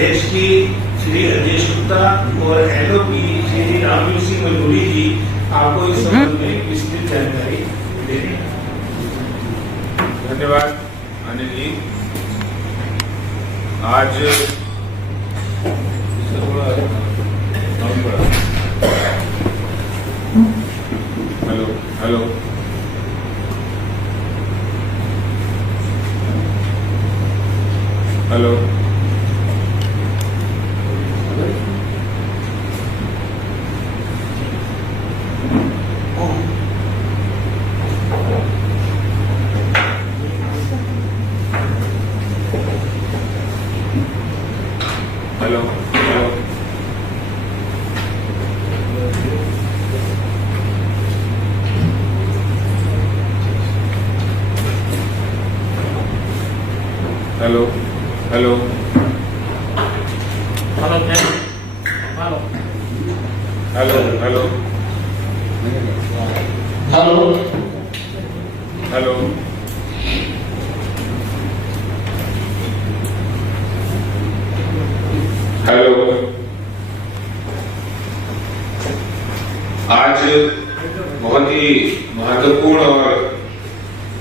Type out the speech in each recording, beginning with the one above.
अध्यक्ष की श्री अजय गुप्ता और एलओ की श्री रामवीर सिंह मजूरी जी आपको इस संबंध में विस्तृत जानकारी देंगे। धन्यवाद अनिल जी। आज hello hello hello hello hello hello hello hello hello hello hello hello आज बहुत ही महत्वपूर्ण और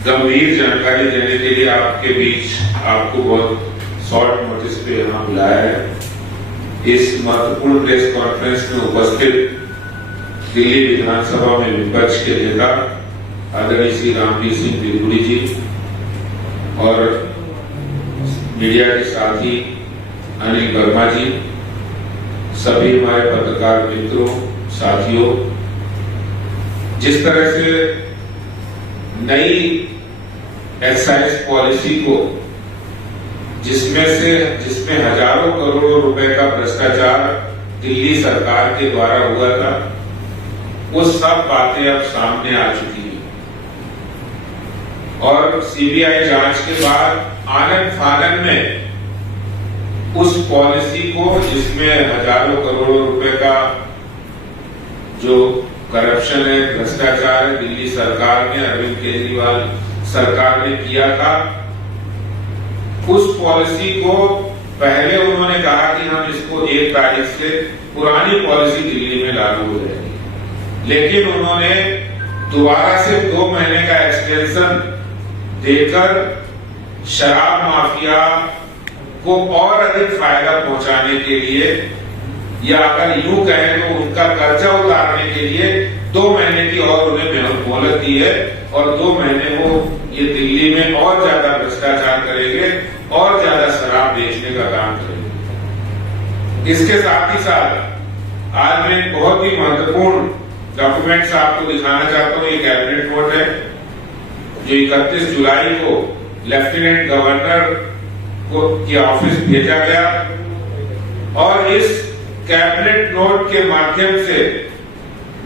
गंभीर जानकारी देने के लिए आपके बीच आपको बहुत शॉर्ट नोटिस पे यहाँ बुलाया है। इस महत्वपूर्ण प्रेस कॉन्फ्रेंस में उपस्थित दिल्ली विधानसभा में विपक्ष के नेता आदरणीय श्री रामवीर सिंह मजूरी जी और मीडिया के साथी अनिल वर्मा जी, सभी हमारे पत्रकार मित्रों साथियों, जिस तरह से नई एक्साइज पॉलिसी को जिसमें हजारों करोड़ों रुपए का भ्रष्टाचार दिल्ली सरकार के द्वारा हुआ था, वो सब बातें अब सामने आ चुकी हैं और सीबीआई जांच के बाद आनन फानन में उस पॉलिसी को, जिसमें हजारों करोड़ों रुपए का जो करप्शन है, भ्रष्टाचार है, दिल्ली सरकार ने, अरविंद केजरीवाल सरकार ने किया था, उस पॉलिसी को पहले उन्होंने कहा कि हम इसको 1 तारीख से पुरानी पॉलिसी दिल्ली में लागू हो जाएगी, लेकिन उन्होंने दोबारा से 2 महीने का एक्सटेंशन देकर शराब माफिया को और अधिक फायदा पहुंचाने के लिए, या अगर यूं कहें तो उनका कर्जा उतारने के लिए 2 महीने की और उन्हें मोहलत दी है और 2 महीने वो ये दिल्ली में और ज्यादा भ्रष्टाचार करेंगे और ज्यादा शराब बेचने का काम करेंगे। इसके साथ ही साथ आज मैं एक बहुत ही महत्वपूर्ण डॉक्यूमेंट्स आपको दिखाना चाहता हूँ। ये कैबिनेट नोट है जो 31 जुलाई को लेफ्टिनेंट गवर्नर के ऑफिस भेजा गया और इस कैबिनेट नोट के माध्यम से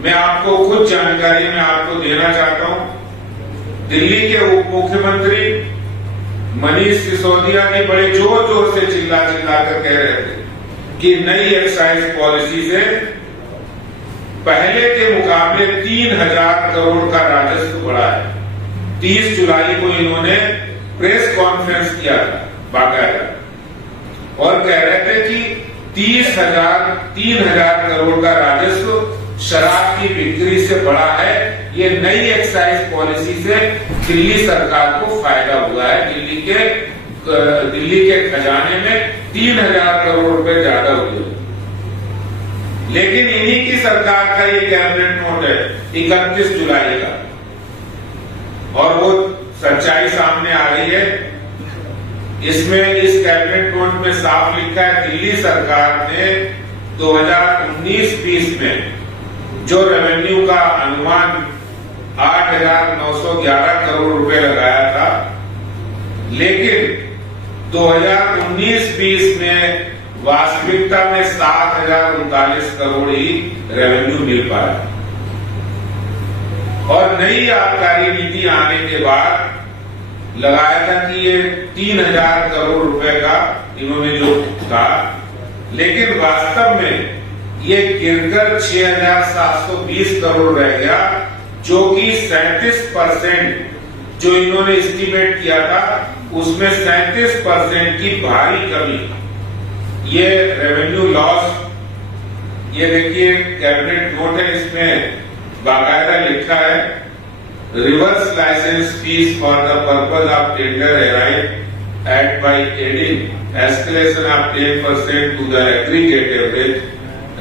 मैं आपको कुछ जानकारी मैं आपको देना चाहता हूं। दिल्ली के उप मुख्यमंत्री मनीष सिसोदिया ने बड़े जोर जोर से चिल्ला कर कह रहे थे कि नई एक्साइज पॉलिसी से पहले के मुकाबले 3000 करोड़ का राजस्व बढ़ा है। 30 जुलाई को इन्होंने प्रेस कॉन्फ्रेंस किया था बाकायदा और कह रहे थे कि 3000 करोड़ का राजस्व शराब की बिक्री से बढ़ा है। ये नई एक्साइज पॉलिसी से दिल्ली सरकार को फायदा हुआ है। दिल्ली के खजाने में 3000 करोड़ रुपए ज्यादा हुए। लेकिन इन्हीं की सरकार का ये कैबिनेट नोट है 31 जुलाई का और वो सच्चाई सामने आ रही है। इसमें इस कैबिनेट नोट में साफ लिखा है दिल्ली सरकार ने 2019-20 में जो रेवेन्यू का अनुमान 8,911 करोड़ रुपए लगाया था, लेकिन 2019-20 में वास्तविकता में 7,039 करोड़ ही रेवेन्यू मिल पाया। और नई आबकारी नीति आने के बाद लगाया था कि ये 3,000 करोड़ रुपए का इन्होंने जो था, लेकिन वास्तव में ये गिरकर 6,720 करोड़ रह गया, जो कि 37% जो इन्होंने एस्टीमेट किया था उसमें 37% की भारी कमी। ये रेवेन्यू लॉस, ये देखिए कैबिनेट नोट है, इसमें बाकायदा लिखा है reverse licence fees for the purpose of tender arrive at by adding escalation of 10% to the aggregate average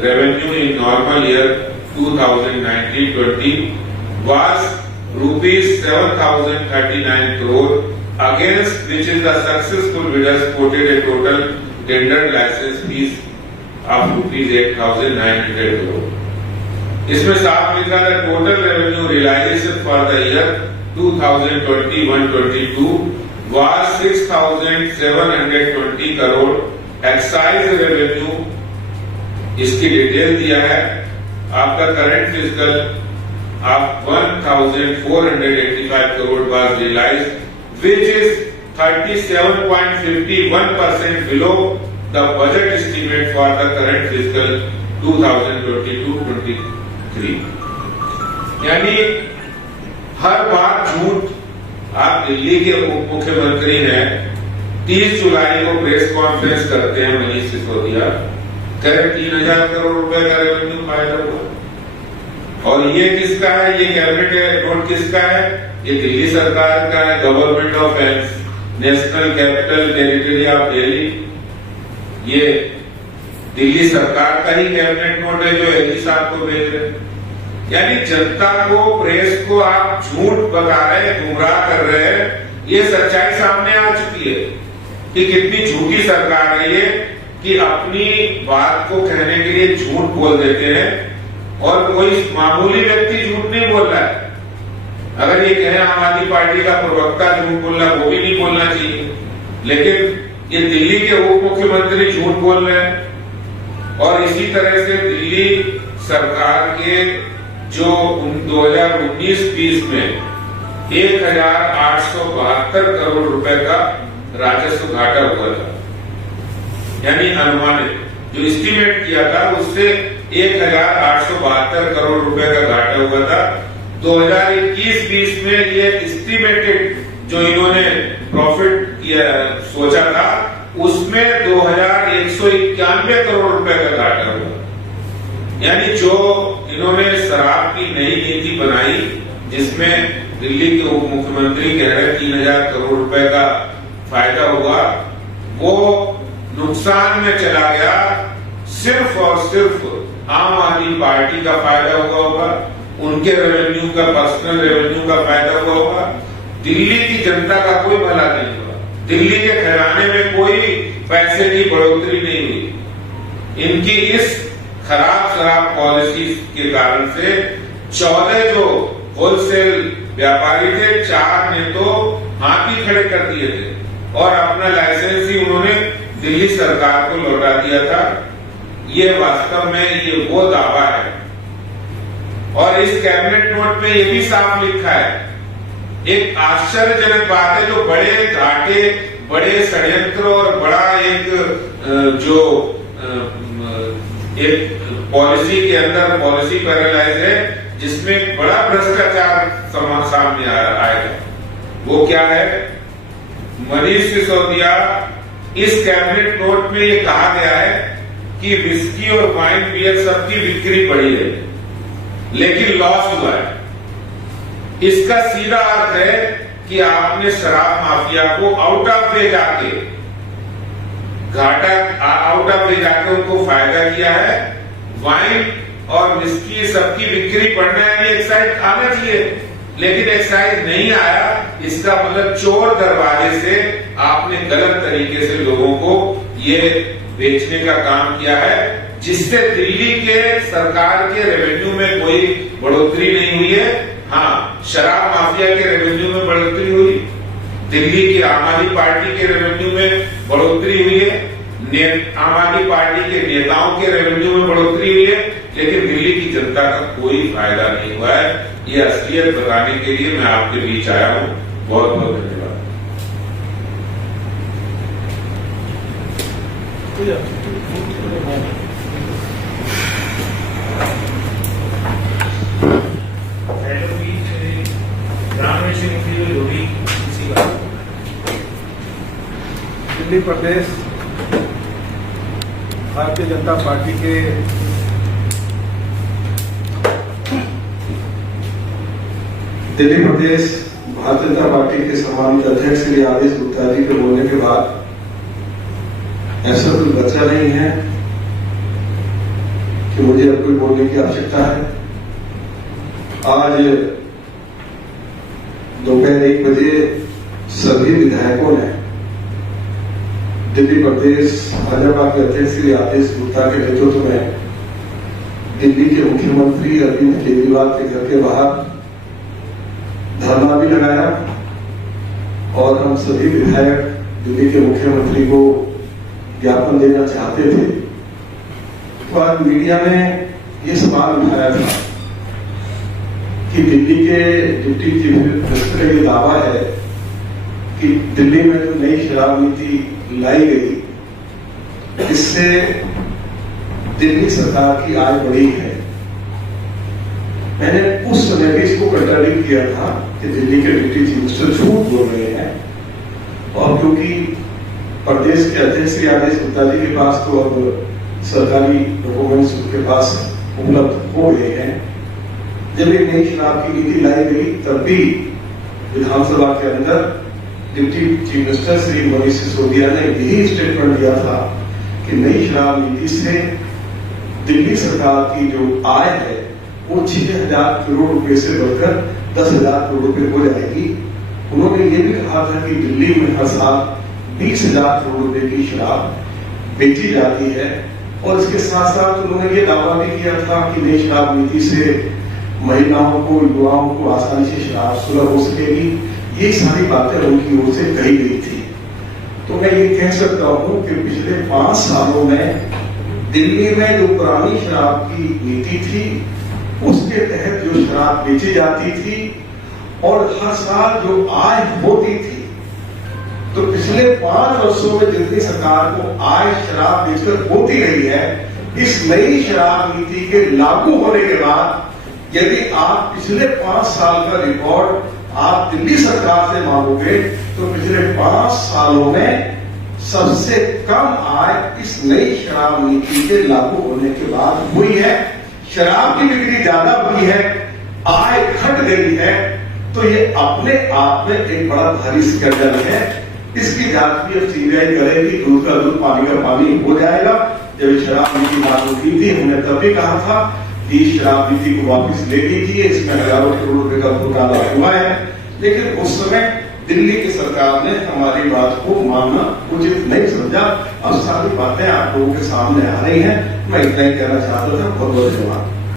revenue in normal year 2019-20 was rupees 7,039 crore, against which is the successful bidders quoted a total tender license fees of rupees 8,900 crore. इसमें साफ लिखा है total revenue realisation for the year 2021-22 was 6,720 crore. Excise revenue इसकी detail दिया है. आपका current physical of 1,485 crore was realized, which is 37.51% below the budget estimate for the current fiscal 2022-23. यानी हर बार झूठ. आप दिल्ली के उप मुख्यमंत्री हैं, 30 जुलाई को प्रेस कॉन्फ्रेंस करते हैं मनीष सिसोदिया, कह 3,000 करोड़ रुपए का रेवेन्यू फायदा हुआ. और ये किसका है? ये कैबिनेट नोट किसका है? ये दिल्ली सरकार का है. Government of national capital territory of Delhi, ये दिल्ली सरकार का ही कैबिनेट नोट है जो एलजी साहब को भेज रहे. यानी जनता को, प्रेस को आप झूठ बता रहे, गुमराह कर रहे हैं. ये सच्चाई सामने आ चुकी है कि कितनी झूठी सरकार है ये, कि अपनी बात को कहने के लिए झूठ बोल देते हैं. और कोई मामूली व्यक्ति झूठ नहीं बोल रहा है. अगर ये कहे आम आदमी पार्टी का प्रवक्ता झूठ बोल रहा है, वो भी नहीं बोलना चाहिए. लेकिन ये दिल्ली के उप मुख्यमंत्री झूठ बोल रहे हैं. और इसी तरह से दिल्ली सरकार के जो 2019-20 में 1,872 करोड़ रुपए का राजस्व घाटा हुआ था. यानी अनुमानित जो एस्टीमेट किया था उससे 1,872 करोड़ रुपए का घाटा हुआ था. 2021-20 में ये एस्टीमेटेड जो इन्होंने प्रॉफिट सोचा था उसमें 2,191 करोड़ रुपए का घाटा हुआ. यानी जो इन्होंने शराब की नई नीति बनाई जिसमें दिल्ली के उप मुख्यमंत्री कह रहे 3,000 करोड़ रुपए का फायदा हुआ, वो नुकसान में चला गया. सिर्फ और सिर्फ आम आदमी पार्टी का फायदा हुआ होगा, उनके रेवेन्यू का, पर्सनल रेवेन्यू का फायदा हुआ होगा. दिल्ली की जनता का कोई भला नहीं हुआ. दिल्ली के खजाने में कोई पैसे की बढ़ोतरी नहीं हुई. इनकी इस खराब शराब पॉलिसी के कारण से 14 जो होलसेल व्यापारी थे, 4 ने तो हाथ ही खड़े कर दिए थे और अपना लाइसेंस ही उन्होंने दिल्ली सरकार को लौटा दिया था. ये वास्तव में ये वो दावा है. और इस कैबिनेट नोट में ये भी साफ लिखा है. एक आश्चर्यजनक बात है, जो बड़े घाटे, बड़े षड्यंत्र और बड़ा एक जो एक पॉलिसी के अंदर पॉलिसी पैरालाइज है जिसमें बड़ा भ्रष्टाचार सामने आएगा. वो क्या है? मनीष सिसोदिया, इस कैबिनेट नोट में ये कहा गया है कि विस्की और वाइन बियर सबकी बिक्री बढ़ी है लेकिन लॉस हुआ है. इसका सीधा अर्थ है कि आपने शराब माफिया को आउट ऑफ वे जाके उनको फायदा किया है. वाइन और विस्की सबकी बिक्री बढ़ना है, एक्साइज आना चाहिए, लेकिन एक्साइज नहीं आया. इसका मतलब चोर दरवाजे से आपने गलत तरीके से लोगों को ये बेचने का काम किया है, जिससे दिल्ली के सरकार के रेवेन्यू में कोई बढ़ोतरी नहीं हुई है. हाँ, शराब माफिया के रेवेन्यू में बढ़ोतरी हुई, दिल्ली की आम आदमी पार्टी के रेवेन्यू में बढ़ोतरी हुई है, आम आदमी पार्टी के नेताओं के रेवेन्यू में बढ़ोतरी हुई है, लेकिन दिल्ली की जनता का कोई फायदा नहीं हुआ है. ये असलियत बताने के लिए मैं आपके बीच आया हूँ. बहुत बहुत धन्यवाद. दिल्ली प्रदेश भारतीय जनता पार्टी के दिल्ली प्रदेश भारतीय जनता पार्टी के सम्मानित अध्यक्ष श्री आदेश गुप्ता जी के बोलने के बाद ऐसा कुछ बचा नहीं है कि मुझे अब कोई बोलने की आवश्यकता है। आज दोपहर 1 बजे सभी विधायकों ने दिल्ली प्रदेश भाजपा के अध्यक्ष श्री आदेश गुप्ता के नेतृत्व में दिल्ली के मुख्यमंत्री अरविंद केजरीवाल के घर के बाहर धरना भी लगाया और हम सभी विधायक दिल्ली के मुख्यमंत्री को ज्ञापन देना चाहते थे। तो आज मीडिया ने ये सवाल उठाया था कि दिल्ली के डिप्टी चीफ मिनिस्टर का ये दावा है कि दिल्ली में जो नई शराब नीति लाई गई इससे दिल्ली सरकार की आय बढ़ी है। मैंने उस समय भी इसको कंट्राडिक्ट किया था कि दिल्ली के डिप्टी चीफ मिनिस्टर झूठ बोल रहे हैं, और क्योंकि प्रदेश के अध्यक्ष श्री आदेश गुप्ता जी के पास तो अब सरकारी डॉक्यूमेंट्स उनके पास उपलब्ध हो गए हैं। जब एक नई शराब की नीति लाई गई तब भी विधानसभा के अंदर deputy chief minister Shri Manish Sisodia ने यही स्टेटमेंट दिया था कि नई शराब नीति से दिल्ली सरकार की जो आय है वो 6,000 करोड़ रुपए से बढ़कर 10,000 करोड़ रुपए हो जाएगी। उन्होंने ये भी कहा था कि दिल्ली में हर साल 20,000 करोड़ रुपए की शराब बेची जाती है, और इसके साथ साथ उन्होंने ये दावा भी किया था कि नई शराब नीति से महिलाओं को, युवाओं को आसानी से शराब सुलभ हो सकेगी। ये सारी बातें उनकी ओर से कही गई थी। तो मैं ये कह सकता हूं कि पिछले 5 सालों में दिल्ली में जो पुरानी शराब की नीति थी उसके तहत जो शराब बेची जाती थी और हर साल जो आय होती थी, तो पिछले 5 वर्षों में दिल्ली सरकार को आय शराब बेचकर होती रही है। इस नई शराब नीति के लागू होने के बाद यदि आप पिछले 5 साल का रिकॉर्ड आप दिल्ली सरकार से मांगोगे तो पिछले 5 सालों में सबसे कम आय इस नई शराब नीति के लागू होने के बाद हुई है। शराब की बिक्री ज्यादा हुई है, आय घट गई है, तो ये अपने आप में एक बड़ा भारी स्कैंडल है। इसकी जांच भी अब सीबीआई करेगी, दूध का दूध पानी का पानी हो जाएगा। जब शराब नीति लागू की थी हमने तब भी कहा था कि शराब नीति को वापस ले लीजिए, इसमें हजारों करोड़ रुपए का घोटाला हुआ है। लेकिन उस समय दिल्ली की सरकार ने हमारी बात को मानना उचित नहीं समझा। अब सारी बातें आप लोगों के सामने आ रही हैं। मैं इतना ही कहना चाहता था। बहुत बहुत धन्यवाद।